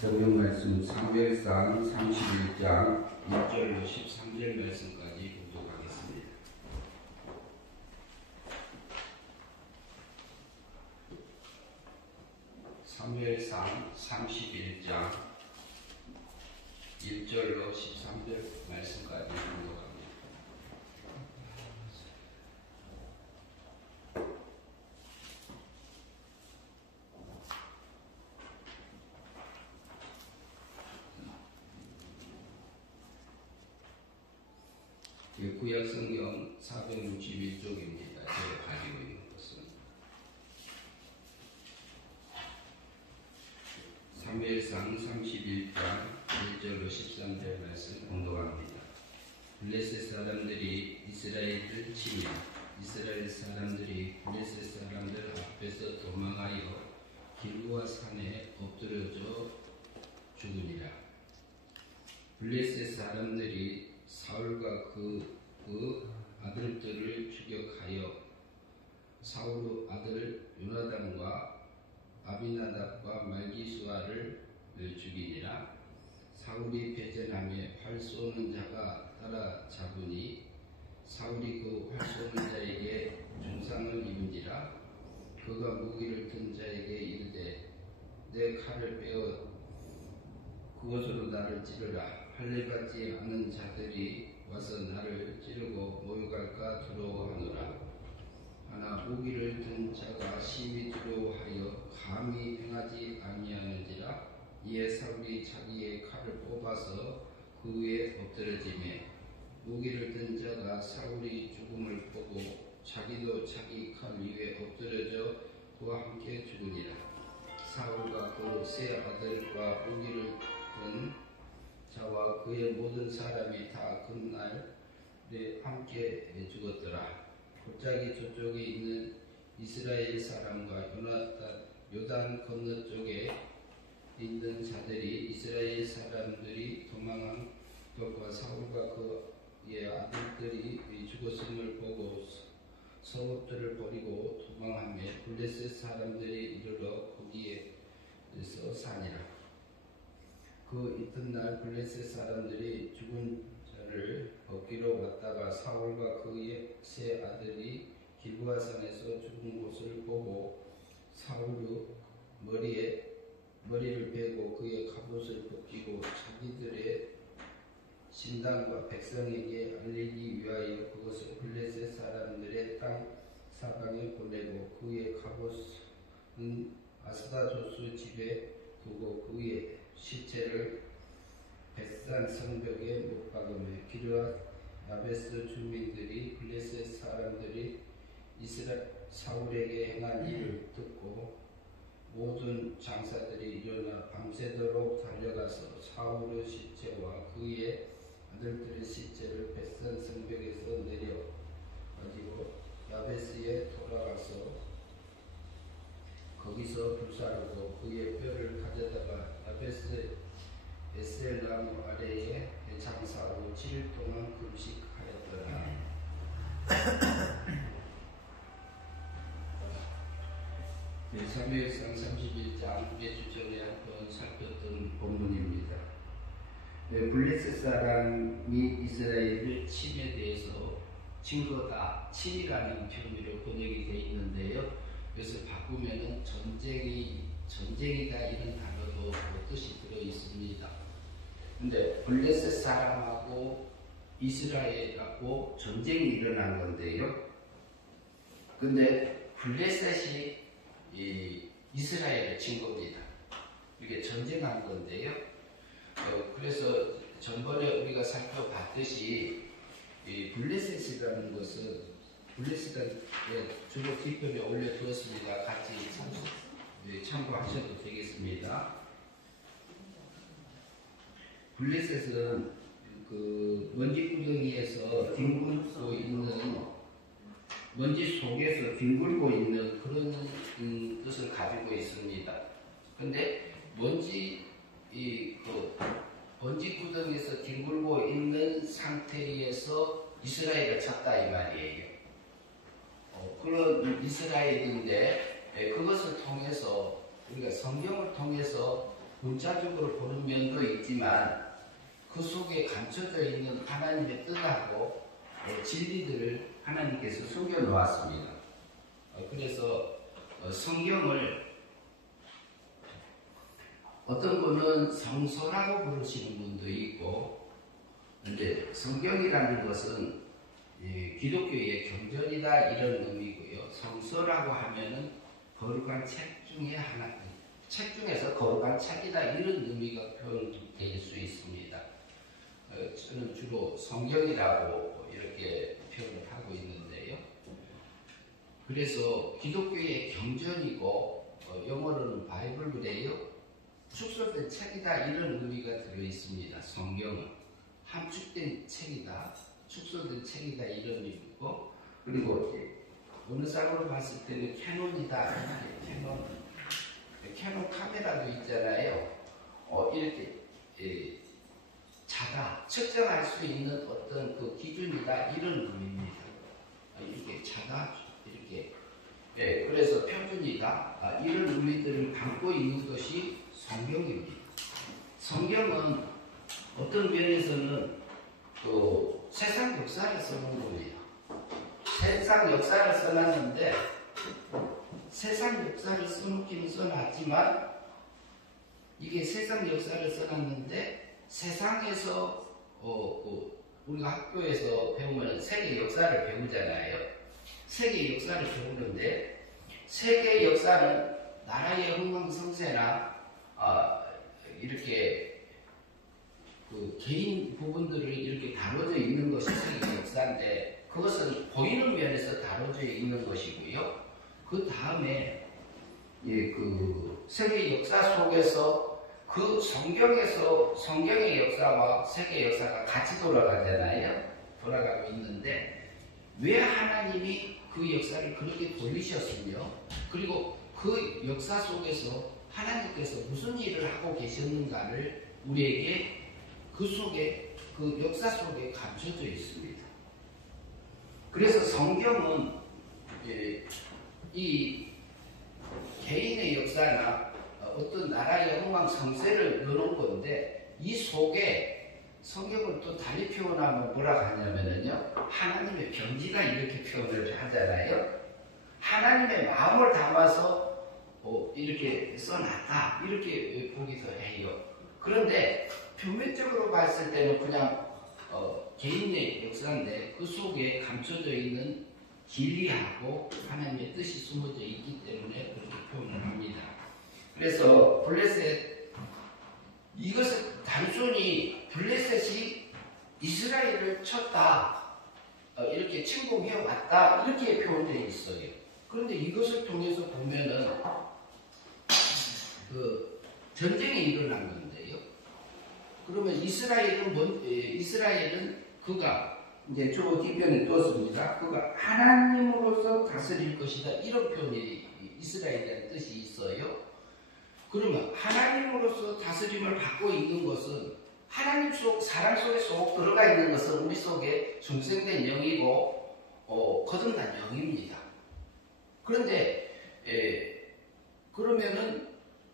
성경 말씀 사무엘상 31장 1절로 13절 말씀까지 봉독하겠습니다. 사무엘상 31장 1절로 13절 말씀까지 봉독합니다. 구약 성경 461쪽입니다. 제가 가지고 있는 것은 사무엘상 31장 1절로 13절 말씀 공독합니다. 블레셋 사람들이 이스라엘을 치며 이스라엘 사람들이 블레셋 사람들 앞에서 도망하여 길보아 산에 엎드려져 죽으니라. 블레셋 사람들이 사울과 그 아들들을 추격하여 사울 아들 요나단과 아비나답과 말기수아를 죽이니라. 사울이 배전하며 활 쏘는 자가 따라잡으니 사울이 그 활 쏘는 자에게 중상을 입은지라. 그가 무기를 든 자에게 이르되 내 칼을 빼어 그것으로 나를 찌르라. 할례받지 않은 자들이 와서 나를 찌르고 모욕할까 두려워하노라. 하나 무기를 든 자가 심히 두려워하여 감히 행하지 아니하는지라. 이에 사울이 자기의 칼을 뽑아서 그 위에 엎드러지매 무기를 든 자가 사울이 죽음을 보고 자기도 자기 칼 위에 엎드려져 그와 함께 죽으니라. 사울과 그 세 아들과 무기를 든 자와 그의 모든 사람이 다 그날에 함께 죽었더라. 갑자기 저쪽에 있는 이스라엘 사람과 요단 건너쪽에 있는 자들이 이스라엘 사람들이 도망한 것과 사울과 그의 아들들이 죽었음을 보고 성읍들을 버리고 도망하며 블레셋 사람들이 이르러 거기에서 사니라. 그 이튿날 블레셋 사람들이 죽은 자를 벗기러 왔다가 사울과 그의 세 아들이 길보아 산에서 죽은 곳을 보고 사울의 머리를 베고 그의 갑옷을 벗기고 자기들의 신당과 백성에게 알리기 위하여 그것을 블레셋 사람들의 땅 사방에 보내고 그의 갑옷은 아스다조스 집에 두고 그의 시체를 벳산 성벽에 못 박으며 기르앗 야베스 주민들이 블레셋 사람들이 사울에게 행한 일을 듣고 모든 장사들이 일어나 밤새도록 달려가서 사울의 시체와 그의 아들들의 시체를 벳산 성벽에서 내려 가지고 야베스에 돌아가서 거기서 불사르고 그의 뼈를 가져다가 야베스 에셀나무 아래에 장사로 7일 동안 금식하였더라. 사무엘상 31장 몇 주 전에 한번 살폈던 본문입니다. 블레셋 사람이 이스라엘을 침에 대해서 친 거다, 침이라는 표현으로 번역이 되어 있는데요. 그래서 바꾸면은 전쟁이다 이런 단어도 뜻이 들어 있습니다. 근데 블레셋 사람하고 이스라엘하고 전쟁이 일어난 건데요. 근데 블레셋이 이스라엘을 친 겁니다. 이게 전쟁한 건데요. 그래서 전번에 우리가 살펴봤듯이 블레셋이라는 것은 블레셋은 주로 뒤편에 올려두었습니다. 같이 참고하셔도 되겠습니다. 블레셋은 그 먼지구덩이에서 뒹굴고 있는 먼지 속에서 뒹굴고 있는 그런 뜻을 가지고 있습니다. 근데 먼지구덩이에서 뒹굴고 있는 상태에서 이스라엘을 쳤다 이 말이에요. 그런 이스라엘인데 그것을 통해서 우리가 성경을 통해서 문자적으로 보는 면도 있지만 그 속에 감춰져 있는 하나님의 뜻하고 진리들을 하나님께서 숨겨 놓았습니다. 그래서 성경을 어떤 분은 성서라고 부르시는 분도 있고, 근데 성경이라는 것은 기독교의 경전이다 이런 의미고요. 성서라고 하면은 거룩한 책 중에 하나, 책 중에서 거룩한 책이다 이런 의미가 표현될 수 있습니다. 저는 주로 성경이라고 이렇게 표현을 하고 있는데요. 그래서 기독교의 경전이고 영어로는 바이블이래요. 축소된 책이다 이런 의미가 들어 있습니다. 성경은 함축된 책이다, 축소된 책이다 이런 의미고, 그리고 어느 쌍으로 봤을 때는 캐논이다. 캐논 카메라도 있잖아요. 이렇게 자다, 측정할 수 있는 어떤 그 기준이다 이런 의미입니다. 이렇게 자다, 이렇게 그래서 표준이다 이런 의미들을 담고 있는 것이 성경입니다. 성경은 어떤 면에서는 그 세상 역사를 써놓은 겁니다. 세상 역사를 써놨는데 세상 역사를 써놓기는 써놨지만 이게 세상 역사를 써놨는데 세상에서 우리가 학교에서 배우면 세계 역사를 배우잖아요. 세계 역사를 배우는데 세계 역사는 나라의 흥망성쇠나 이렇게 그 개인 부분들을 이렇게 다뤄져 있는 것이 세계 역사인데 그것은 보이는 면에서 다뤄져 있는 것이고요. 그 다음에 그 세계 역사 속에서 그 성경에서 성경의 역사와 세계 역사가 같이 돌아가잖아요. 돌아가고 있는데 왜 하나님이 그 역사를 그렇게 돌리셨으며 그리고 그 역사 속에서 하나님께서 무슨 일을 하고 계셨는가를 우리에게 그 속에 그 역사 속에 감춰져 있습니다. 그래서 성경은 이 개인의 역사나 어떤 나라의 흥망성쇠를 넣는 건데 이 속에 성경을 또 달리 표현하면 뭐라고 하냐면요, 하나님의 편지다 이렇게 표현을 하잖아요. 하나님의 마음을 담아서 이렇게 써놨다 이렇게 보기도 해요. 그런데 표면적으로 봤을 때는 그냥 개인의 역사인데 그 속에 감춰져 있는 진리하고 하나님의 뜻이 숨어져 있기 때문에 그렇게 표현을 합니다. 그래서 블레셋, 이것은 단순히 블레셋이 이스라엘을 쳤다 이렇게 침공해 왔다 이렇게 표현되어 있어요. 그런데 이것을 통해서 보면은 그 전쟁이 일어난 건데요. 그러면 이스라엘은 그가 이제 저 뒷편에 떴습니다. 그가 하나님으로서 다스릴 것이다 이런 표현이 이스라엘이라는 뜻이 있어요. 그러면 하나님으로서 다스림을 받고 있는 것은 하나님 속, 사람 속에 쏙 들어가 있는 것은 우리 속에 중생된 영이고 거듭난 영입니다. 그런데 그러면은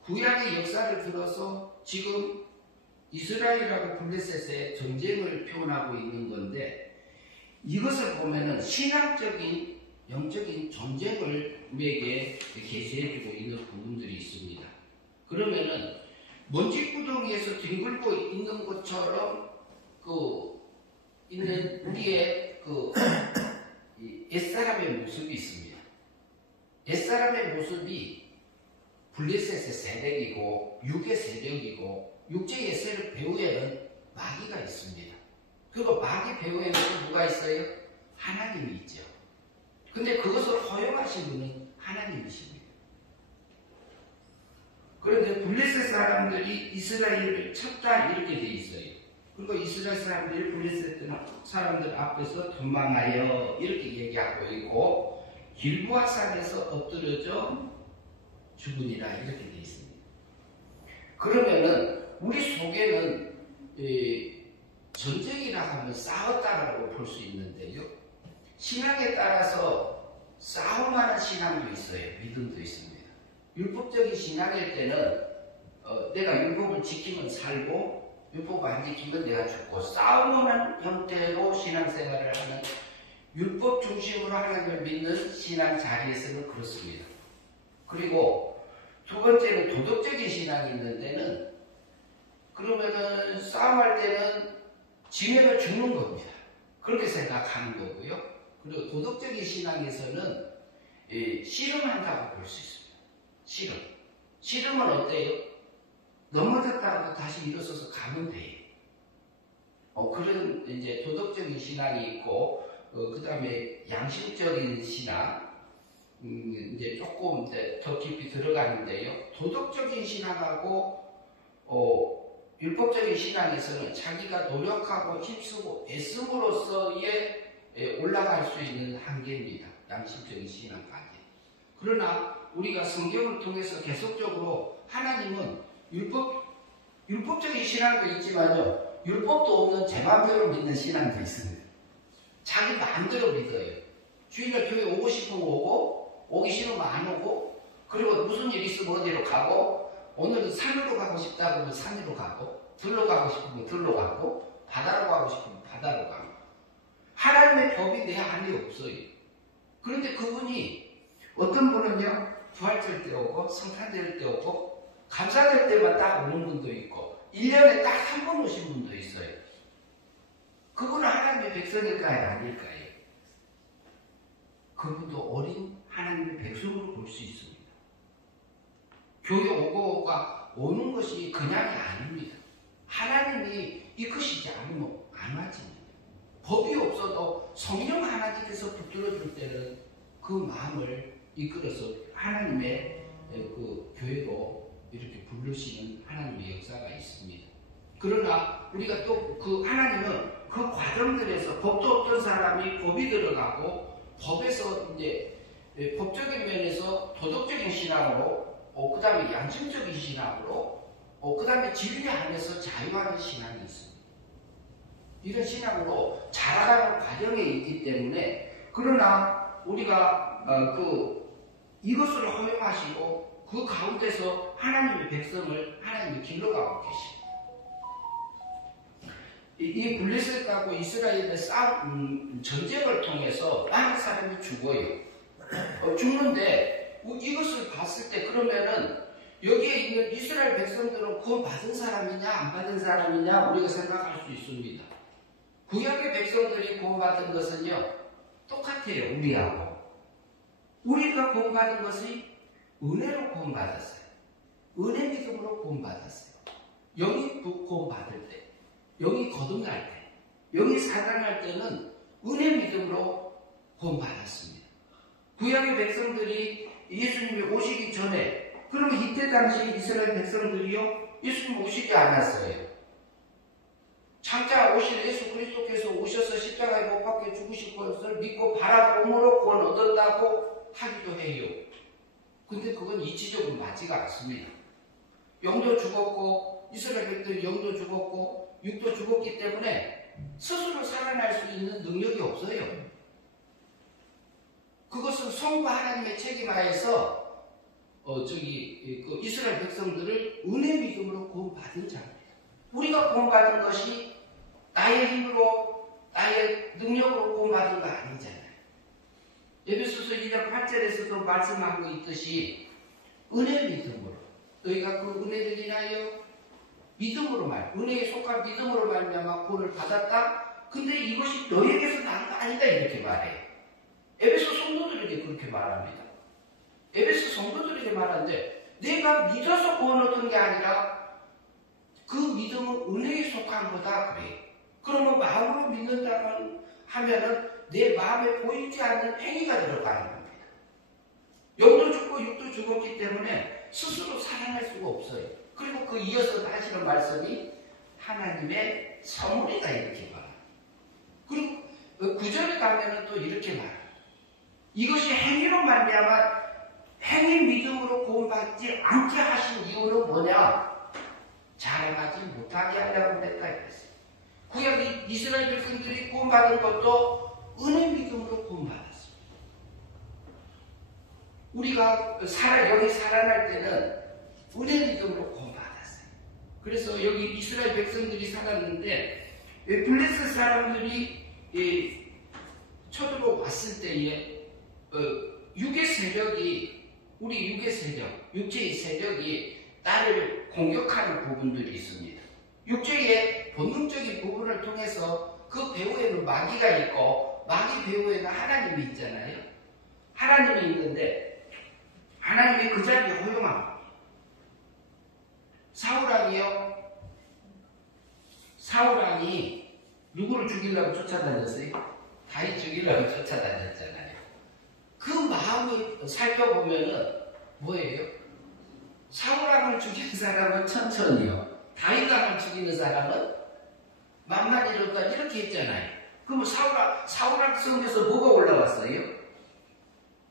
구약의 역사를 들어서 지금 이스라엘하고 블레셋의 전쟁을 표현하고 있는 건데 이것을 보면은 신학적인 영적인 전쟁을 우리에게 계시해주고 있는 부분들이 있습니다. 그러면은 먼지구덩이에서 뒹굴고 있는 것처럼 있는 우리의 옛사람의 모습이 있습니다. 옛사람의 모습이 블레셋의 세력이고 육의 세력이고 육체의 세력 배후에는 마귀가 있습니다. 그리고 마귀 배후에는 누가 있어요? 하나님이 있죠. 근데 그것을 허용하신 분은 하나님이십니다. 그런데 블레셋 사람들이 이스라엘을 쳤다 이렇게 돼 있어요. 그리고 이스라엘 사람들이 블레셋 사람들 앞에서 도망하여 이렇게 얘기하고 있고 길보아 산에서 엎드려져 죽으니라 이렇게 돼 있습니다. 그러면은 우리 속에는 전쟁이라 하면 싸웠다라고 볼 수 있는데요. 신앙에 따라서 싸움하는 신앙도 있어요. 믿음도 있습니다. 율법적인 신앙일 때는 내가 율법을 지키면 살고 율법을 안 지키면 내가 죽고 싸움하는 형태로 신앙생활을 하는 율법 중심으로 하나님을 믿는 신앙 자리에서는 그렇습니다. 그리고 두 번째는 도덕적인 신앙이 있는 데는 그러면은 싸움할 때는 지면은 죽는 겁니다. 그렇게 생각하는 거고요. 그리고 도덕적인 신앙에서는 씨름한다고 볼 수 있습니다. 씨름. 씨름은 어때요? 넘어졌다고 다시 일어서서 가면 돼요. 그런 이제 도덕적인 신앙이 있고, 그 다음에 양심적인 신앙, 이제 조금 이제 더 깊이 들어가는데요. 도덕적인 신앙하고, 율법적인 신앙에서는 자기가 노력하고 힘쓰고 애씀으로써의 올라갈 수 있는 한계입니다. 양심적인 신앙까지. 그러나 우리가 성경을 통해서 계속적으로 하나님은 율법적인 신앙도 있지만요. 율법도 없는 제 마음대로 믿는 신앙도 있습니다. 자기 마음대로 믿어요. 주일날 교회 오고 싶으면 오고 오기 싫으면 안 오고 그리고 무슨 일 있으면 어디로 가고 오늘은 산으로 가고 싶다 그러면 산으로 가고 들로 가고 싶으면 들로 가고 바다로 가고 싶으면 바다로 가고 하나님의 법이 내 안에 없어요. 그런데 그분이 어떤 분은요 부활절 때 오고 성탄절 때 오고 감사절 때만 딱 오는 분도 있고 1년에 딱 한 번 오신 분도 있어요. 그분은 하나님의 백성일까요? 아닐까요? 그분도 어린 하나님의 백성으로 볼 수 있습니다. 교회 오고가 오는 것이 그냥이 아닙니다. 하나님이 이끄시지 않으면 안 와집니다. 법이 없어도 성령 하나님께서 붙들어줄 때는 그 마음을 이끌어서 하나님의 그 교회로 이렇게 부르시는 하나님의 역사가 있습니다. 그러나 우리가 또 그 하나님은 그 과정들에서 법도 없던 사람이 법이 들어가고 법에서 이제 법적인 면에서 도덕적인 신앙으로 그 다음에 양심적인 신앙으로 그 다음에 진리 안에서 자유하는 신앙이 있습니다. 이런 신앙으로 자라가는 과정에 있기 때문에 그러나 우리가 이것을 허용하시고 그 가운데서 하나님의 백성을 하나님이 길러가고 계십니다. 이 블레셋하고 이스라엘의 전쟁을 통해서 많은 사람이 죽어요. 죽는데 이것을 봤을 때 그러면은 여기에 있는 이스라엘 백성들은 구원 받은 사람이냐 안 받은 사람이냐 우리가 생각할 수 있습니다. 구약의 백성들이 구원 받은 것은요 똑같아요. 우리하고 우리가 구원 받은 것이 은혜로 구원 받았어요. 은혜 믿음으로 구원 받았어요. 영이 구원 받을 때 영이 거듭날 때, 영이 살아날 때는 은혜 믿음으로 구원받았습니다. 구약의 백성들이 예수님이 오시기 전에, 그러면 이때 당시 이스라엘 백성들이요, 예수님 오시지 않았어요. 장차 오실 예수 그리스도께서 오셔서 십자가에 못 박혀 죽으실 것을 믿고 바라봄으로 구원 얻었다고 하기도 해요. 근데 그건 이치적으로 맞지가 않습니다. 영도 죽었고, 이스라엘 백성들이 영도 죽었고, 육도 죽었기 때문에 스스로 살아날 수 있는 능력이 없어요. 그것은 성부 하나님의 책임하에서 이스라엘 백성들을 은혜 믿음으로 구원받은 자입니다. 우리가 구원받은 것이 나의 힘으로 나의 능력으로 구원받은 거 아니잖아요. 에베소서 2장 8절에서도 말씀하고 있듯이 은혜 믿음으로 너희가 그 은혜를 인하여 믿음으로 은혜에 속한 믿음으로 말미암아 구원을 받았다. 근데 이것이 너에게서 난 거 아니다 이렇게 말해요. 에베소 성도들에게 그렇게 말합니다. 에베소 성도들에게 말하는데 내가 믿어서 구원 얻은 게 아니라 그 믿음은 은혜에 속한 거다 그래요. 그러면 마음으로 믿는다면 하면은 내 마음에 보이지 않는 행위가 들어가는 겁니다. 영도 죽고 육도 죽었기 때문에 스스로 살아날 수가 없어요. 그리고 그 이어서 하시는 말씀이 하나님의 선물이다 이렇게 말합니다. 그리고 9절에 가면은 또 이렇게 말합니다. 이것이 행위로 말미암아 행위 믿음으로 구원받지 않게 하신 이유는 뭐냐? 자랑하지 못하게 하려고 했다 이랬어요. 구약 이스라엘 백성들이 구원받은 것도 은혜 믿음으로 구원받았습니다. 우리가 영이 살아날 때는 은혜 믿음으로 구원받았어요. 그래서 여기 이스라엘 백성들이 살았는데 블레셋 사람들이 쳐들어왔을 때에 육의 세력이 우리 육의 세력, 육체의 세력이 나를 공격하는 부분들이 있습니다. 육체의 본능적인 부분을 통해서 그 배후에는 마귀가 있고 마귀 배후에는 하나님이 있잖아요. 하나님이 있는데 하나님이 그 자리에 허용합니다. 사울왕이 누구를 죽이려고 쫓아다녔어요? 다윗 죽이려고 쫓아다녔잖아요. 그 마음을 살펴보면은 뭐예요? 사울왕을 죽이는 사람은 천천히요. 다윗왕을 죽이는 사람은 만만히 이렇다 이렇게 했잖아요. 그럼 사울왕 성에서 뭐가 올라왔어요?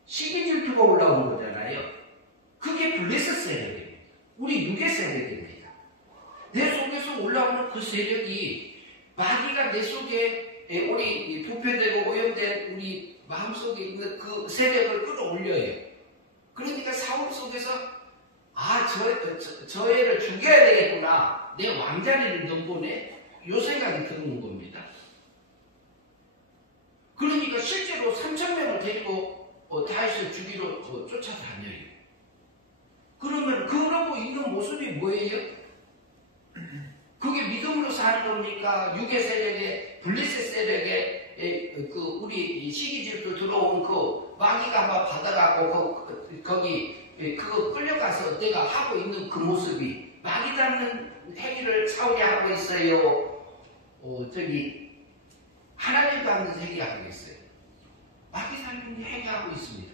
시기질투가 올라온 거잖아요. 그게 블레셋 세력입니다. 우리 육의 세력입니다. 내 속에서 올라오는 그 세력이 마귀가 내 속에 우리 부패되고 오염된 우리 마음속에 있는 그 세력을 끌어올려요. 그러니까 사울 속에서 저 애를 죽여야 되겠구나. 내 왕자리를 넘보네. 요 생각이 드는 겁니다. 그러니까 실제로 3,000명을 데리고 다윗을 죽이러 쫓아다녀요. 그러면 그러고 있는 모습이 뭐예요? 그게 믿음으로 사는 겁니까? 육의 세력에, 블레셋 세력에, 우리 시기질투 들어온 그 마귀가 막 받아가고, 거기, 그거 끌려가서 내가 하고 있는 그 모습이, 마귀 닮는 행위를 사울이 하고 있어요. 하나님 닮는 행위하고 있어요. 마귀 닮는 행위하고 있습니다.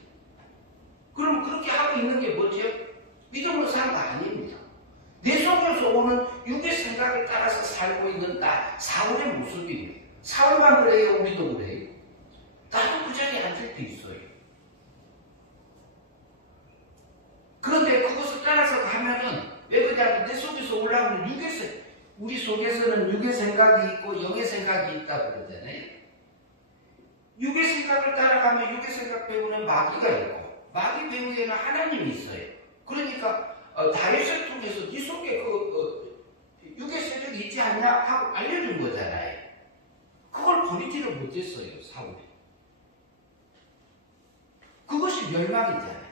그럼 그렇게 하고 있는 게 뭐죠? 믿음으로 사는 거 아닙니다. 내 속에서 오는 육의 생각을 따라서 살고 있는 사울의 모습입니다. 사울만 그래요? 우리도 그래요? 나도 그 자리에 앉을 때 있어요. 그런데 그것을 따라서 가면은 왜 그러냐면 내 속에서 올라오는 육의 생각, 우리 속에서는 육의 생각이 있고 영의 생각이 있다고 그러잖아요. 육의 생각을 따라가면 육의 생각 배우는 마귀가 있고 마귀 배우에는 하나님이 있어요. 그러니까 다윗을 통해서 네 속에 육의 세력이 있지 않냐 하고 알려준 거잖아요. 그걸 버리지를 못했어요, 사울이. 그것이 멸망이잖아요.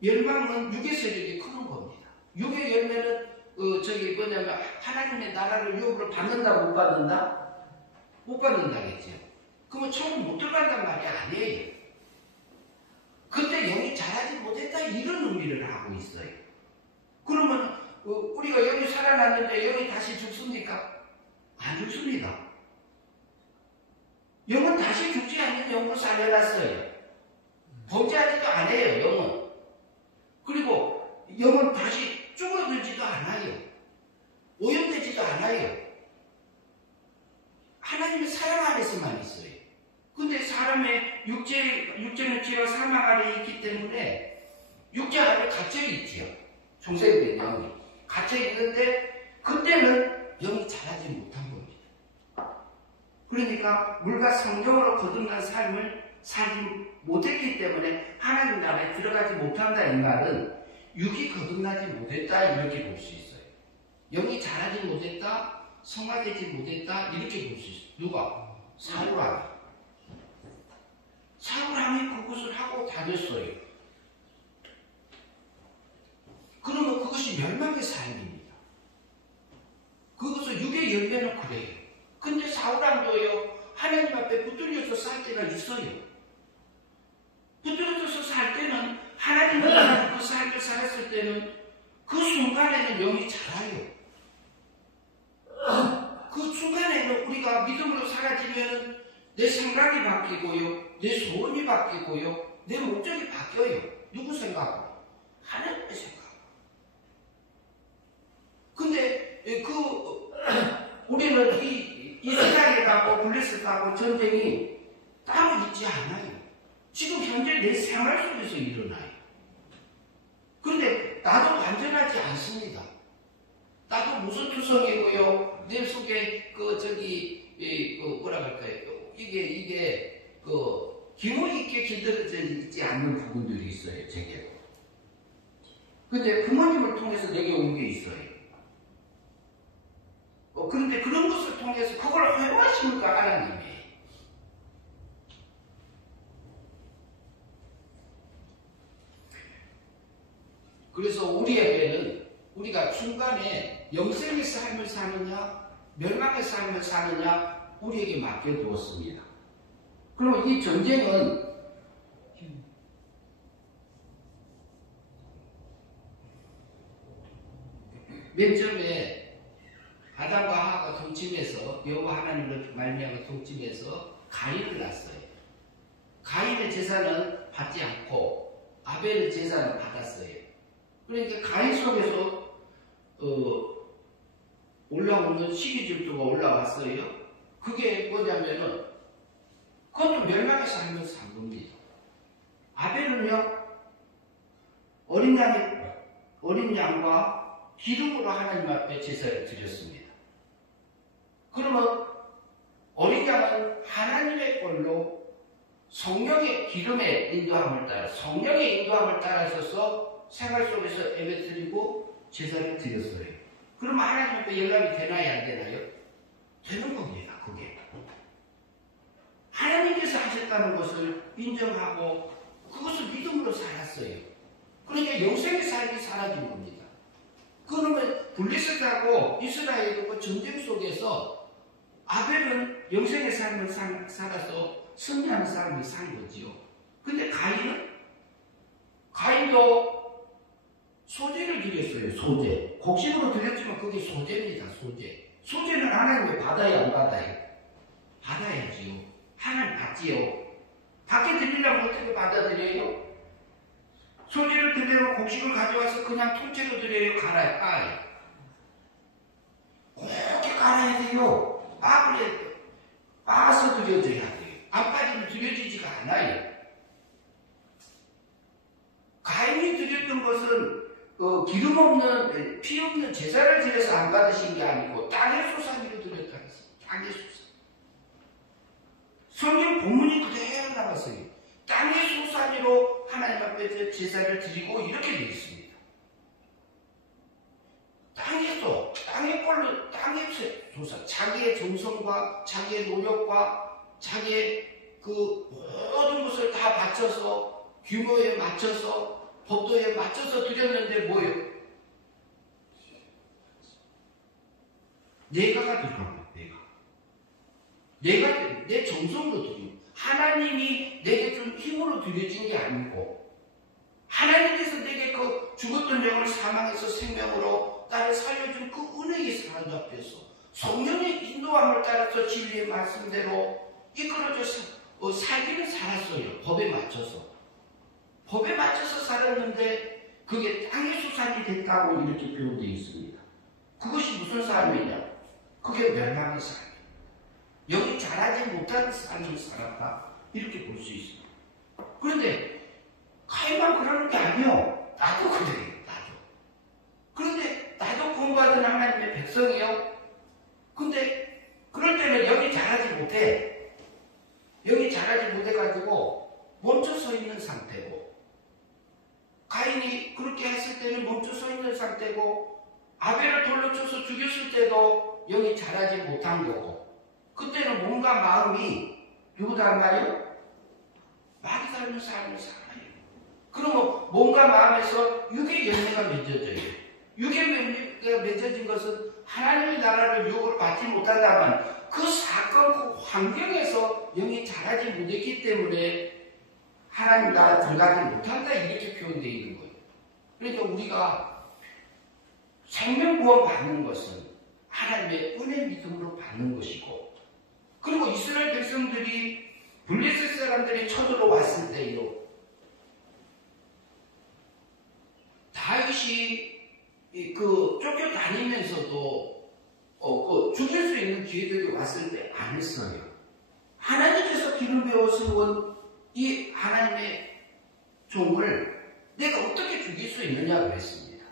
멸망은 육의 세력이 크는 겁니다. 육의 열매는 뭐냐면 하나님의 나라를 유업으로 받는다 못 받는다? 못 받는다겠죠. 그러면 처음 못 들어간단 말이 아니에요. 그때 영이 자라지 못했다 이런 의미를 하고 있어요. 그러면 우리가 영이 살아났는데 영이 다시 죽습니까? 안 죽습니다. 영은 다시 죽지 않는 영으로 살려놨어요. 범죄하지도 않아요, 영은. 그리고 영은 다시 죽어들지도 않아요. 오염되지도 않아요. 하나님의 사랑 안에서만 있어요. 근데 사람의 육체는 죄와 사망 아래 있기 때문에 육체 안에 갇혀있지요. 중생된 영이. 갇혀있는데 그때는 영이 자라지 못한 겁니다. 그러니까 물과 성령으로 거듭난 삶을 살지 못했기 때문에 하나님 나라에 들어가지 못한다 이 말은 육이 거듭나지 못했다 이렇게 볼 수 있어요. 영이 자라지 못했다, 성화되지 못했다 이렇게 볼 수 있어요. 누가? 사울왕이. 사울왕이 그것을 하고 다녔어요. 그러면 그것이 멸망의 삶입니다. 그것은 육의 열매는 그래요. 근데 사울왕도요 하나님 앞에 붙들려서 살 때가 있어요. 붙들려서 살 때는 하나님을 그 삶을 살았을 때는 그 순간에는 영이 자라요. 그 순간에는 우리가 믿음으로 살아지면 내 생각이 바뀌고요. 내 소원이 바뀌고요. 내 목적이 바뀌어요. 누구 생각으로? 하나님의 생각. 근데 우리는 이 세상에 가고 블레셋하고 전쟁이 따로 있지 않아요. 지금 현재 내 생활 속에서 일어나요. 그런데 나도 완전하지 않습니다. 나도 무슨 투성이고요. 내 속에 뭐라 그럴까요? 이게 기모 있게 길들여져 있지 않는 부분들이 있어요, 제게. 근데 부모님을 통해서 내게 온 게 있어요. 그런데 그런 것을 통해서 그걸 허용하십니까? 하나님이. 그래서 우리에게는 우리가 중간에 영생의 삶을 사느냐 멸망의 삶을 사느냐 우리에게 맡겨두었습니다. 그럼 이 전쟁은 맨 처음에 아담과 하와가 동침해서 여호와 하나님을 말미암아 동침해서 가인을 낳았어요. 가인의 제사는 받지 않고 아벨의 제사는 받았어요. 그러니까 가인 속에서 올라오는 시기질투가 올라왔어요. 그게 뭐냐면은 그것도 멸망의 삶을 산 겁니다. 아벨은요 어린 양과 기름으로 하나님 앞에 제사를 드렸습니다. 그러면 어린 양은 하나님의 걸로 성령의 기름의 인도함을 따라 성령의 인도함을 따라서서 생활 속에서 예배드리고 제사를 드렸어요. 그럼 하나님 앞에 연락이 되나요? 안 되나요? 되는 겁니다. 그게 하나님께서 하셨다는 것을 인정하고 그것을 믿음으로 살았어요. 그러니까 영생의 삶이 사라진 겁니다. 그러면 블레셋하고 이스라엘의 그 전쟁 속에서 아벨은 영생의 삶을 살아서 승리하는 삶을 산 거지요. 근데 가인도 소제를 드렸어요. 소제. 곡식으로 드렸지만 그게 소제입니다. 소제는 하나님이 받아야 안 받아요? 받아야지요. 하나님 받지요. 받게 드리려면 어떻게 받아들여요? 소제를 드리려면 곡식을 가져와서 그냥 통째로 드려요? 갈아요? 까요? 그렇게 갈아야 돼요. 빻아서 드려져야 돼요. 안 빠지면 드려지지가 않아요. 가인이 드렸던 것은 기름 없는 피 없는 제사를 드려서 안 받으신 게 아니고 땅의 소산으로 드렸다고 했어요. 땅의 소산. 성경 본문이 그대로 나왔어요. 땅의 소산으로 하나님 앞에 제사를 드리고 이렇게 되어 있습니다. 땅의 꼴로 땅의 소산, 자기의 정성과 자기의 노력과 자기의 그 모든 것을 다 바쳐서 규모에 맞춰서 법도에 맞춰서 드렸는데 뭐예요? 내가가 들어간 거예요. 내가 내 정성으로 드리고 하나님이 내게 준 힘으로 드려진 게 아니고 하나님께서 내게 그 죽었던 영을 사망에서 생명으로 나를 살려준 그 은혜의 사랑 앞에서 성령의 인도함을 따라서 진리의 말씀대로 이끌어져서 살기는 살았어요. 법에 맞춰서 살았는데 그게 땅의 수산이 됐다고 이렇게 표현되어 있습니다. 그것이 무슨 삶이냐? 그게 멸망의 삶이에요. 여기 자라지 못하는 삶을 살았다. 이렇게 볼 수 있습니다. 그런데 가인만 그러는 게 아니에요. 나도 그래요. 그런데 나도 구원받은 하나님의 백성이요. 근데 그럴 때는 여기 자라지 못해. 여기 자라지 못해가지고 멈춰 서 있는 상태고 가인이 그렇게 했을 때는 멈춰 서 있는 상태고 아벨을 돌로 쳐서 죽였을 때도 여기 자라지 못한 거고 그때는 몸과 마음이 누구 닮아요? 마귀 닮은 삶을 살아요. 그러면 몸과 마음에서 육의 열매가 맺어져요. 육의 열매가 맺어진 것은 하나님의 나라를 유혹을 받지 못한다면 그 사건, 그 환경에서 영이 자라지 못했기 때문에 하나님 나라 들어가지 못한다 이렇게 표현되어 있는 거예요. 그러니까 우리가 생명구원 받는 것은 하나님의 은혜 믿음으로 받는 것이고 그리고 이스라엘 백성들이 블레셋 사람들이 쳐들어왔을 때요 다윗이 쫓겨다니면서도 죽일 수 있는 기회들이 왔을 때 안 했어요. 하나님께서 기름 배워 세운 이 하나님의 종을 내가 어떻게 죽일 수 있느냐고 했습니다.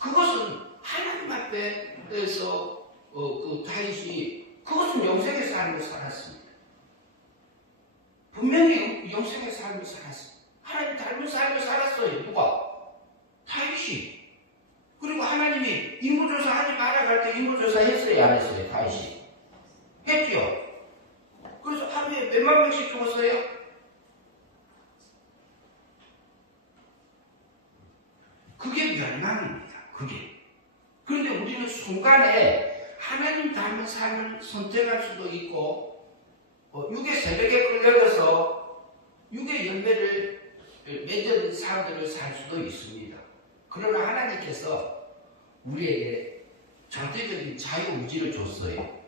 그것은 하나님 앞에서 다윗이 그것은 영생의 삶을 살았습니다. 분명히 영생의 삶을 살았습니다. 하나님 닮은 삶을 살았어요. 누가? 인구조사 하지 마라 할 때 인구조사 했어요, 안 했어요? 다시 했죠. 그래서 하루에 몇만 명씩 죽었어요? 그게 멸망입니다. 그게. 그런데 우리는 순간에 하나님 닮은 삶을 선택할 수도 있고, 육의 세력에 끌려가서 육의 열매를 맺은 사람들을 살 수도 있습니다. 그러나 하나님께서 우리에게 절대적인 자유의지를 줬어요.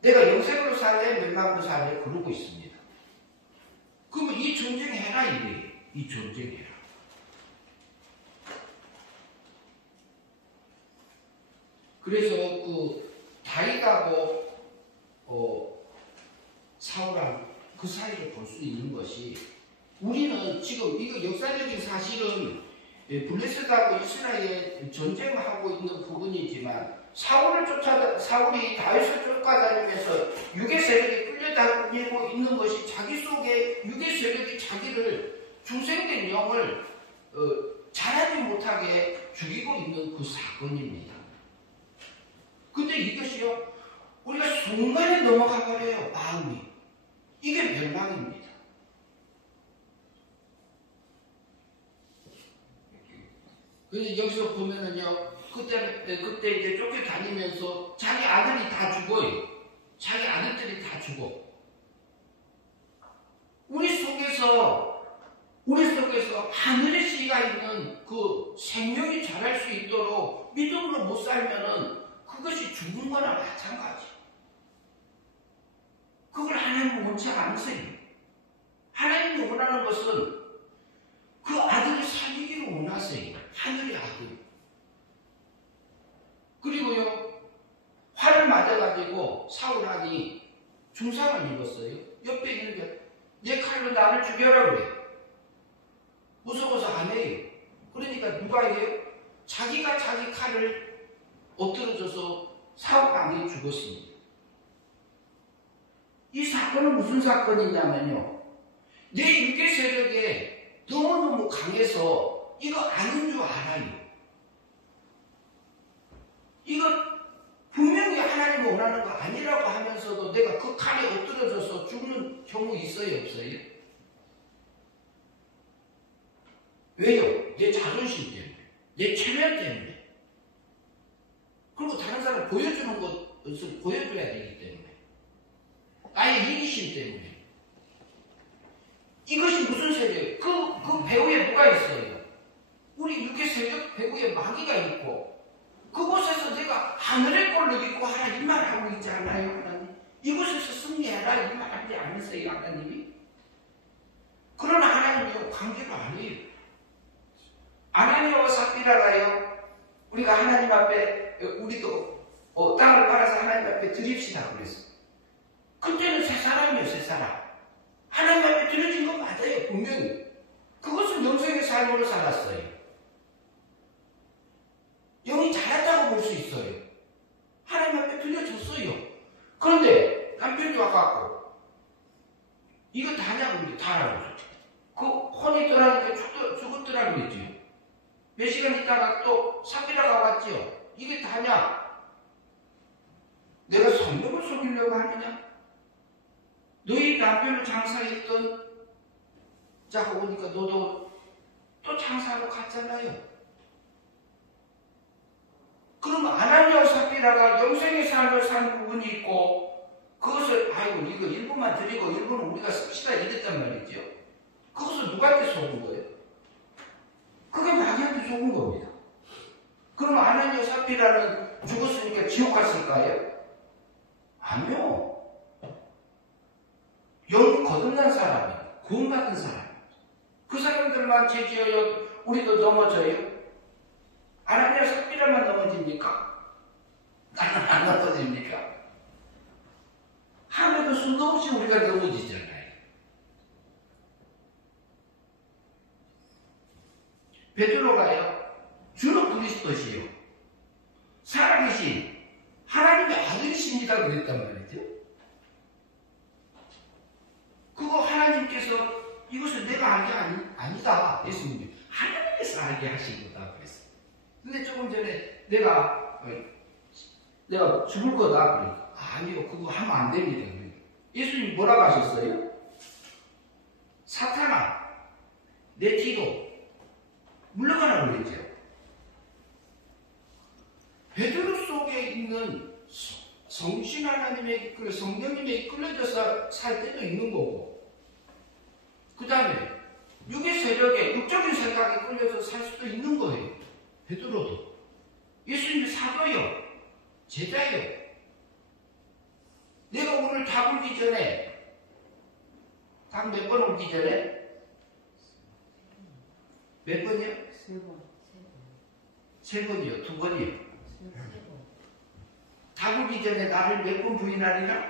내가 영생으로 살래, 멸망으로 살래, 그러고 있습니다. 그러면 이 전쟁해라, 이거예요. 이 전쟁해라. 그래서 다윗하고 사울하고 그 사이를 볼 수 있는 것이, 우리는 지금 이거 역사적인 사실은 블레셋하고 이스라엘 전쟁하고 있는 부분이지만, 사울이 다윗을 쫓아다니면서 육의 세력이 끌려다니고 있는 것이 자기 속에 육의 세력이 자기를 중생된 영을 자라지 못하게 죽이고 있는 그 사건입니다. 근데 이것이요, 우리가 순간에 넘어가 버려요, 마음이. 이게 멸망입니다. 그래서 여기서 보면은요, 그때 이제 쫓겨다니면서 자기 아들이 다 죽어요. 자기 아들들이 다 죽어. 우리 속에서 하늘의 씨가 있는 그 생명이 자랄 수 있도록 믿음으로 못 살면은 그것이 죽은 거나 마찬가지. 그걸 하나님은 원치 않으세요. 하나님이 원하는 것은 그 아들을 살리기를 원하세요. 하늘의 아들. 그리고요, 활을 맞아가지고 사울왕이 중상을 입었어요. 옆에 있는 게, 내 칼로 나를 죽여라 그래. 무서워서 안 해요. 그러니까 누가 해요? 자기가 자기 칼을 엎드러져서 사울왕이 죽었습니다. 이 사건은 무슨 사건이냐면요, 내 육의 세력에 너무너무 강해서 이거 아닌 줄 알아요. 이거 분명히 하나님이 원하는 거 아니라고 하면서도 내가 그 칼에 엎드려져서 죽는 경우 있어요, 없어요? 왜요? 내 자존심 때문에, 내 체면 때문에. 그리고 다른 사람 보여주는 것을 보여줘야 되기 때문에, 나의 이기심 때문에. 이것이 무슨 세력이에요? 그 배후에 누가 있어요? 우리 육의 세력 배후에 마귀가 있고, 그곳에서 내가 하늘의 꼴을 입고 하라 이 말하고 있지 않아요, 하나님? 이곳에서 승리해라 이 말하지 않으세요, 하나님이? 그러나 하나님이 관계가 아니에요. 아나니아와 삽비라가요, 우리가 하나님 앞에, 우리도 땅을 팔아서 하나님 앞에 드립시다 그랬어. 그때는 새 사람이에요, 새 사람. 하나님 앞에 드려진 건 맞아요, 분명히. 그것은 영생의 삶으로 살았어요. 영이 자랐다고 볼 수 있어요. 하나님 앞에 들려줬어요. 그런데 남편이 와갖고 이거 다냐고 그래, 다라고 그러죠. 그 혼이 떠나니까 죽었더라고 그랬죠. 몇 시간 있다가 또 삽비라가 왔지요. 이게 다냐? 내가 성령을 속이려고 하느냐? 너희 남편을 장사했던 자가 오니까 너도 또 장사하러 갔잖아요. 그럼 아나니아와 삽비라가 영생의 삶을 산 부분이 있고, 그것을 아이고 이거 일부만 드리고 일부는 우리가 씁시다 이랬단 말이죠. 그것을 누구한테 속은 거예요? 그게 마귀한테 속은 겁니다. 그럼 아나니아와 삽비라는 죽었으니까 지옥 갔을까요? 아니요. 영 거듭난 사람이에요. 구원받은 사람. 그 사람들만 죄지어요. 우리도 넘어져요. 아나니아 삽비라만 넘어집니까? 나는 안 넘어집니까? 하늘도 수도 없이 우리가 넘어지잖아요. 베드로가요, 주는 그리스도시요, 살아계신 하나님의 아들이십니다 그랬단 말이죠. 그거 하나님께서 이것을 내가 알게 아니다. 예수님이 하나님께서 알게 하신 거다 그랬어요. 근데 좀 내가 죽을 거다. 그러니까 아니요, 그거 하면 안 됩니다. 예수님 뭐라고 하셨어요? 사탄아, 내 뒤로 물러가라 그랬죠. 베드로 속에 있는 성신 하나님의 성령님에 이끌려져서 살 때도 있는 거고, 그 다음에 육의 세력에 육적인 생각에 끌려서 살 수도 있는 거예요. 베드로도. 예수님이 사도요, 제자요. 내가 오늘 닭 울기 전에, 닭 몇 번 울기 전에? 몇 번이요? 세 번이요? 두 번이요? 닭 울기 전에 나를 몇 번 부인하리라?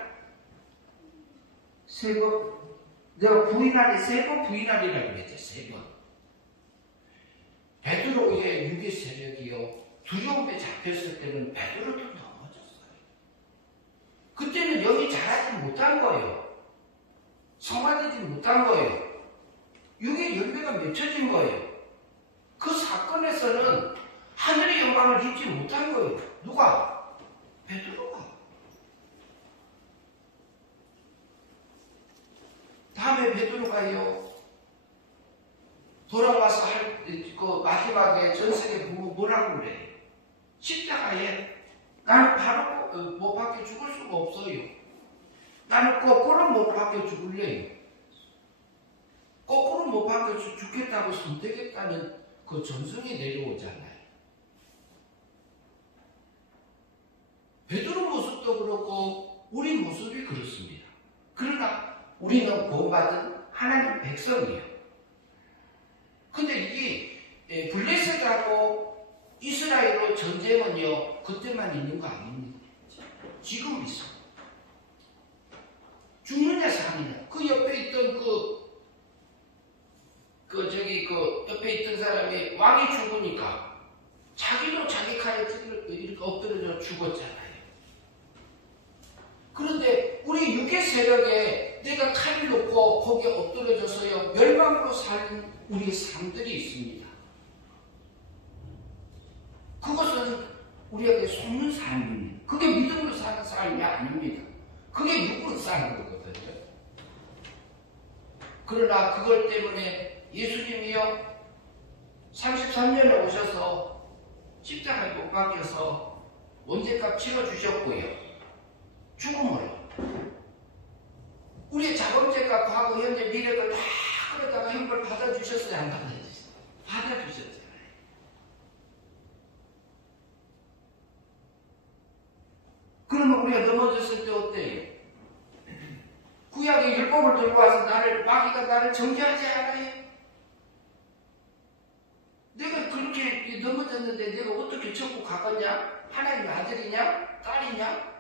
세 번. 내가 세 번 부인하리라 그랬죠. 세 번. 베드로의 육의 세력이요, 두려움에 잡혔을 때는 베드로도 넘어졌어요. 그때는 영이 자라지 못한 거예요. 성화되지 못한 거예요. 육의 열매가 맺혀진 거예요. 그 사건에서는 하늘의 영광을 입지 못한 거예요. 누가? 베드로가. 다음에 베드로가요, 돌아와서 그 마지막에 전생에 보고 뭐라고 그래? 십자가에 나는 바로 못 박혀 죽을 수가 없어요. 나는 거꾸로 못 박혀 죽을래요. 거꾸로 못 박혀 죽겠다고 선택했다는 그 전성이 내려오잖아요. 베드로 모습도 그렇고 우리 모습이 그렇습니다. 그러나 우리는 구원받은 하나님 백성이에요. 근데 이게 블레셋하고 이스라엘의 전쟁은요, 그때만 있는 거 아닙니다. 지금 있어. 죽느냐 사느냐. 그 옆에 있던 옆에 있던 사람이 왕이 죽으니까 자기도 자기 칼에 이렇게 엎드려져 죽었잖아요. 그런데 우리 육의 세력에 내가 칼을 놓고 거기에 엎드려져서요, 멸망으로 사는 우리의 삶들이 있습니다. 그것은 우리에게 속는 삶입니다. 그게 믿음으로 사는 삶이 아닙니다. 그게 육으로 사는 거거든요. 그러나 그걸 때문에 예수님이요, 33년에 오셔서 십자가에 못 박혀서 원죄값 치러주셨고요, 죽음으로 우리의 자범죄값, 과거, 현재, 미래를 다 그러다가 형벌 받아주셨어요? 안 받아주셨어요? 받아주셨잖아요. 그러면 우리가 넘어졌을 때 어때요? 구약의 율법을 들고 와서 마귀가 나를 정죄하지 않아요? 내가 그렇게 넘어졌는데 내가 어떻게 천국 가겠냐? 하나님의 아들이냐? 딸이냐?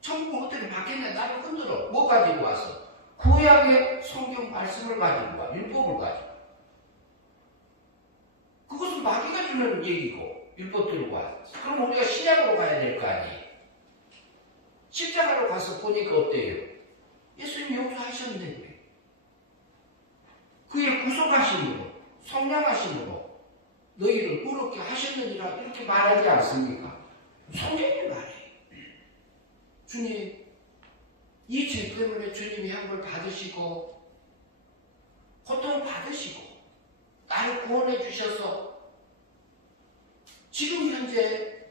천국을 어떻게 받겠냐? 나를 흔들어. 뭐 가지고 왔어? 구약의 성경 말씀을 가지고 와. 율법을 가지고. 그것은 마귀가 주는 얘기고, 율법 들고 와. 그럼 우리가 신약으로 가야 될 거 아니에요? 십자가로 가서 보니까 어때요? 예수님 용서하셨는데 그래. 그의 구속하심으로, 성량하심으로 너희를 의롭게 하셨느니라 이렇게 말하지 않습니까? 성경이 말해요. 주님, 이 죄 때문에 주님이 형벌 받으시고 고통 받으시고 나를 구원해 주셔서 지금 현재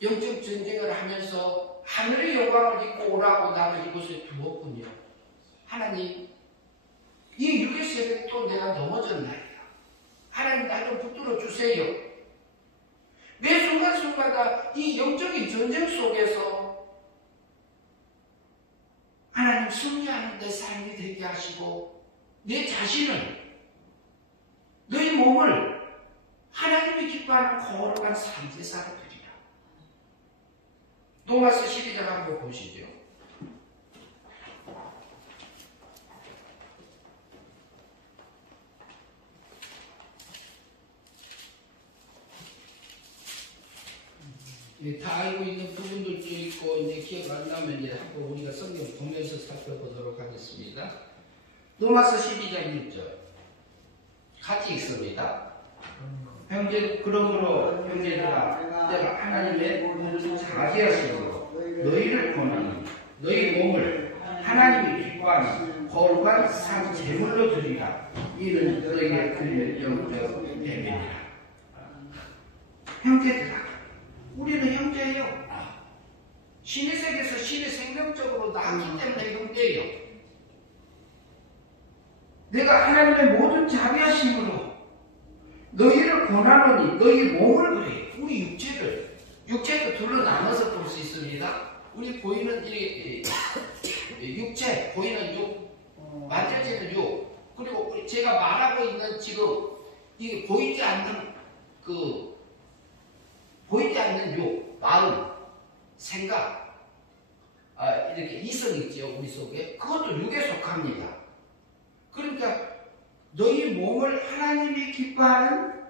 영적 전쟁을 하면서 하늘의 영광을 입고 오라고 나를 이곳에 두었군요. 하나님, 이 육의 세력에 또 내가 넘어졌나이다. 하나님, 나 좀 붙들어 주세요. 매 순간순간마다 이 영적인 전쟁 속에서 하나님 승리하는 내 삶이 되게 하시고 내 자신을, 너희 몸을 하나님이 기뻐하는 거룩한 산제사로 드리라. 로마서 12장 한번 보시죠. 다 알고 있는 부분들도 있고, 이제 기억 안 나면 이제 한번 우리가 성경 보면서 살펴보도록 하겠습니다. 로마서 12장 1절. 같이 읽습니다. 그러므로 형제들아, 내가 하나님의 모든 자비하심으로 너희를 권하니 너희 몸을 하나님이 기뻐하는 거룩한 산 제물로 드리라. 이는 너희의 드릴 영적 예배니라. 형제들아, 우리는 형제예요. 신의 세계에서 신이 생명적으로 낳기 때문에 형제예요. 내가 하나님의 모든 자비하심으로 너희를 권하노니 너희 몸을 그래. 우리 육체도 둘로 나눠서 볼 수 있습니다. 우리 보이는 육체, 보이는 육, 만져지는 육, 그리고 제가 말하고 있는 지금 이게 보이지 않는 육, 마음, 생각, 이렇게 이성 있죠, 우리 속에. 그것도 육에 속합니다. 그러니까 너희 몸을 하나님이 기뻐하는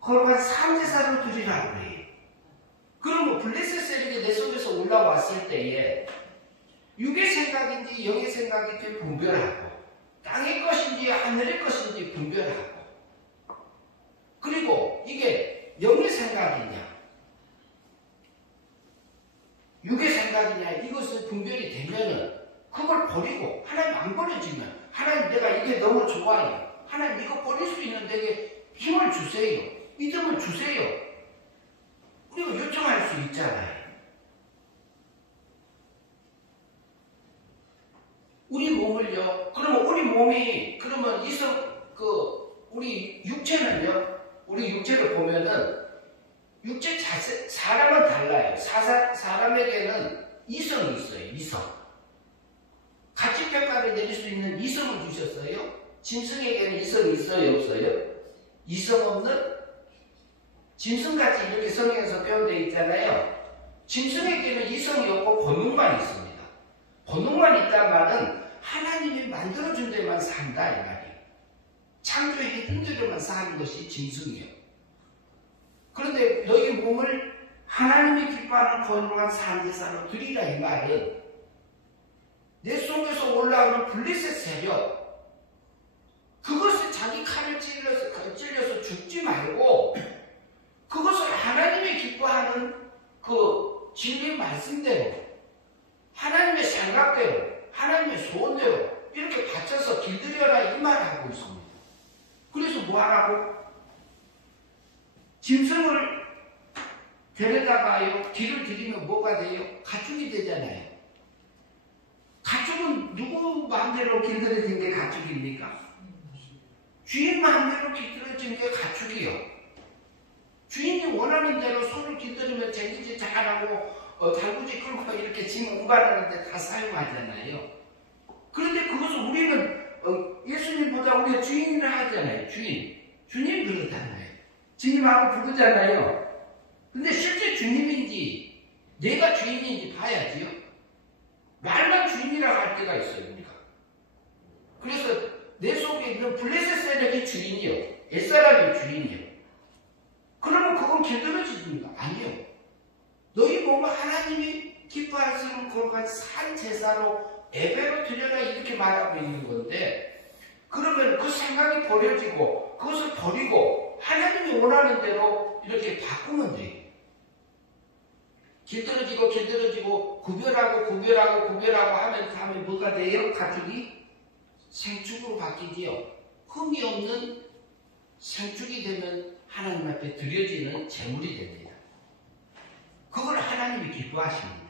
거룩한 산제사로 드리라고 그래요. 그럼 블레셋 세력이 내 속에서 올라왔을 때에 육의 생각인지 영의 생각인지 분별하고, 땅의 것인지 하늘의 것인지 분별하고, 그리고 이게 영의 생각이냐 육의 생각이냐 이것을 분별이 되면은 그걸 버리고, 하나님 안 버려지면 하나님 내가 이게 너무 좋아요, 하나님 이거 버릴 수 있는 데게 힘을 주세요, 믿음을 주세요, 우리가 요청할 수 있잖아요. 우리 몸을요, 그러면 우리 몸이, 그러면 우리 육체는요, 우리 육체를 보면은 육체 자체, 사람은 달라요. 사람에게는 이성이 있어요, 이성. 가치 평가를 내릴 수 있는 이성을 주셨어요. 짐승에게는 이성이 있어요, 없어요? 이성 없는? 짐승같이 이렇게 성경에서 표현되어 있잖아요. 짐승에게는 이성이 없고 본능만 있습니다. 본능만 있단 말은 하나님이 만들어준 데만 산다 이 말이에요. 창조해준 대로만 사는 것이 짐승이에요. 그런데 너희 몸을 하나님이 기뻐하는 거룩한 산제사로 드리라 이 말은, 내 속에서 올라오는 블레셋 세력, 그것을 자기 칼을 찔려서 죽지 말고 그것을 하나님이 기뻐하는 그 진리의 말씀대로, 하나님의 생각대로, 하나님의 소원대로 이렇게 바쳐서 길들여라 이 말하고 있습니다. 그래서 뭐 하라고? 짐승을 데려다가요, 길을 들이면 뭐가 돼요? 가축이 되잖아요. 가축은 누구 마음대로 길들여진 게 가축입니까? 주인 마음대로 길들여진 게 가축이요. 주인이 원하는 대로 소를 길들이면 쟁기질 잘하고 달구지 끌고 이렇게 짐 운반하는데 다 사용하잖아요. 그런데 그것을 우리는 예수님보다 우리가 주인이라 하잖아요. 주님 그렇잖아요. 주님하고 부르잖아요. 근데 실제 주님인지 내가 주인인지 봐야지요. 말만 주인이라고 할 때가 있어요, 우리가. 그래서 내 속에 있는 블레셋 세력이 주인이요, 옛사람이 주인이요. 그러면 그건 길들여집니까? 아니요. 너희 몸은 하나님이 기뻐하시는 거룩한 산 제사로 예배로 드려라 이렇게 말하고 있는 건데, 그러면 그 생각이 버려지고 그것을 버리고 하나님이 원하는 대로 이렇게 바꾸면 돼요. 길들여지고 구별하고 하면 다음에 뭐가 돼요? 가축이 생축으로 바뀌지요. 흠이 없는 생축이 되면 하나님 앞에 드려지는 제물이 됩니다. 그걸 하나님이 기뻐하십니다.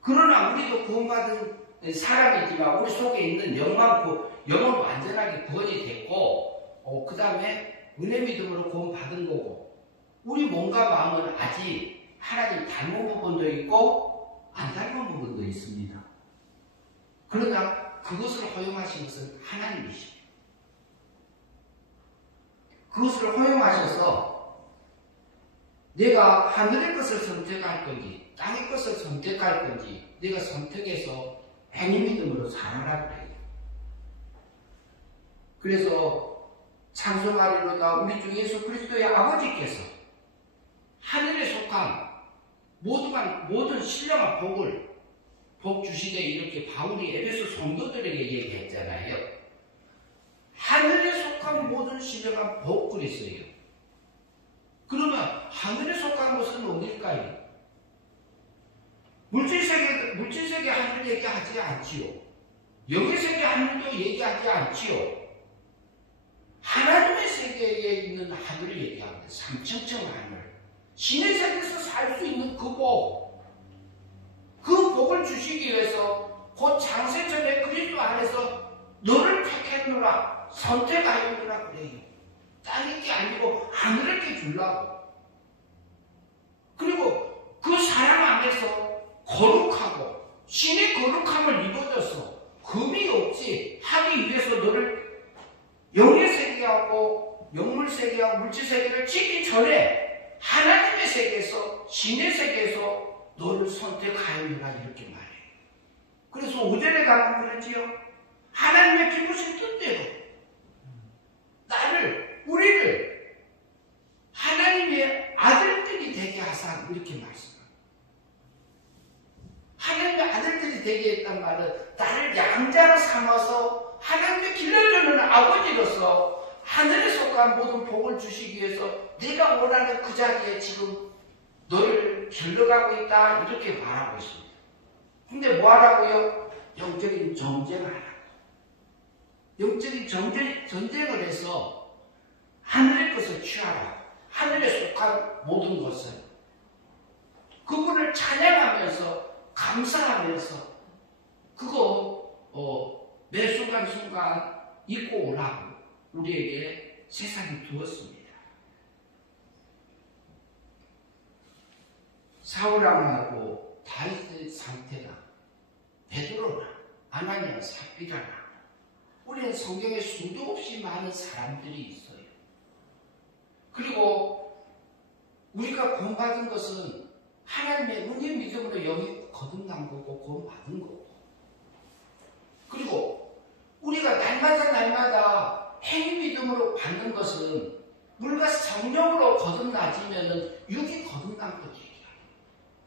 그러나 우리도 구원받은 사람이지만 우리 속에 있는 영은 완전하게 구원이 됐고, 그 다음에 은혜 믿음으로 구원받은 거고, 우리 몸과 마음은 아직 하나님 닮은 부분도 있고 안 닮은 부분도 있습니다. 그러나 그것을 허용하신 것은 하나님이십니다. 그것을 허용하셔서 내가 하늘의 것을 선택할 건지 땅의 것을 선택할 건지 내가 선택해서 행위 믿음으로 살아라 그래요. 그래서 찬송하리로다 우리 주 예수 그리스도의 아버지께서 하늘에 속한 모든 신령한 복 주시되 이렇게 바울이 에베소 성도들에게 얘기했잖아요. 하늘에 속한 모든 신령한 복 그랬어요. 그러면 하늘에 속한 것은 어딜까요? 물질세계 하늘 얘기하지 않지요. 영의세계 하늘도 얘기하지 않지요. 하나님의 세계에 있는 하늘을 얘기합니다. 삼층층 하늘. 신의 세계에서 살 수 있는 그 복. 그 복을 주시기 위해서 곧 창세전에 그리스도 안에서 너를 택했노라, 선택하였노라 그래요. 땅이 게 아니고 하늘을 게 주려고. 그리고 그 사랑 안에서 거룩하고 신의 거룩함을 입어줘서 흠이 없지 하기 위해서 너를 영의 세계하고 영물 세계하고 물질 세계를 지기 전에 하나님의 세계에서 신의 세계에서 너를 선택하였느라 이렇게 말해요. 그래서 5절에 가면 그러지요. 하나님의 기쁘신 뜻대로 나를 우리를 하나님의 아들들이 되게 하사 이렇게 말씀합니다. 하나님의 아들들이 되게 했단 말은 나를 양자로 삼아서 하나님의 길러주는 아버지로서 하늘에 속한 모든 복을 주시기 위해서 내가 원하는 그 자리에 지금 너를 길러가고 있다 이렇게 말하고 있습니다. 근데 뭐 하라고요? 영적인 전쟁을 하라고. 영적인 전쟁을 해서 하늘의 것을 취하라고. 하늘에 속한 모든 것을 그분을 찬양하면서 감사하면서 그거 매 순간순간 잊고 오라고 우리에게 세상이 두었습니다. 사울왕하고 다윗의 상태나 베드로나 아나니아 삽비라나 우리는 성경에 수도 없이 많은 사람들이 있어요. 그리고 우리가 구원받은 것은 하나님의 은혜 믿음으로 영이 거듭난 거고 구원받은 거고, 그리고 우리가 날마다 행위 믿음으로 받는 것은 우리가 성령으로 거듭나지면은 육이 거듭난 것 얘기야.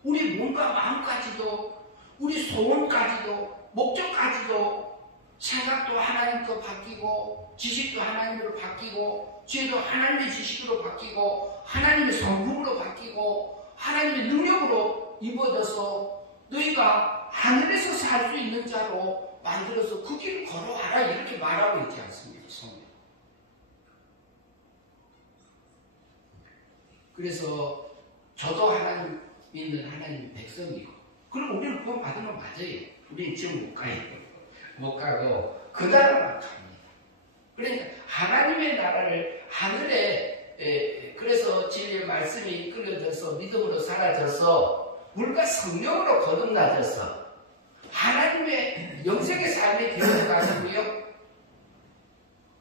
우리 몸과 마음까지도 우리 소원까지도 목적까지도 생각도 하나님도 바뀌고 지식도 하나님으로 바뀌고 죄도 하나님의 지식으로 바뀌고 하나님의 성품으로 바뀌고 하나님의 능력으로 입어져서 너희가 하늘에서 살 수 있는 자로 만들어서 그 길을 걸어와라 이렇게 말하고 있지 않습니까? 성경. 그래서 저도 하나님 믿는 하나님 백성이고 그리고 우리는 구원 받으면 맞아요. 우리는 지금 못 가요. 못 가고 그 나라만 갑니다. 그러니까 하나님의 나라를 하늘에 그래서 진리의 말씀이 이끌려져서 믿음으로 사라져서 물과 성령으로 거듭나져서 하나님의 영생의 삶이 되어가지고요.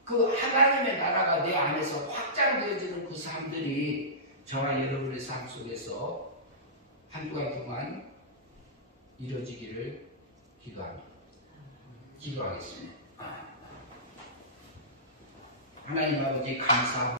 그 하나님의 나라가 내 안에서 확장되어지는 그 삶들이 저와 여러분의 삶 속에서 한 주간 동안 이루어지기를 기도하겠습니다. 하나님 아버지 감사합니다.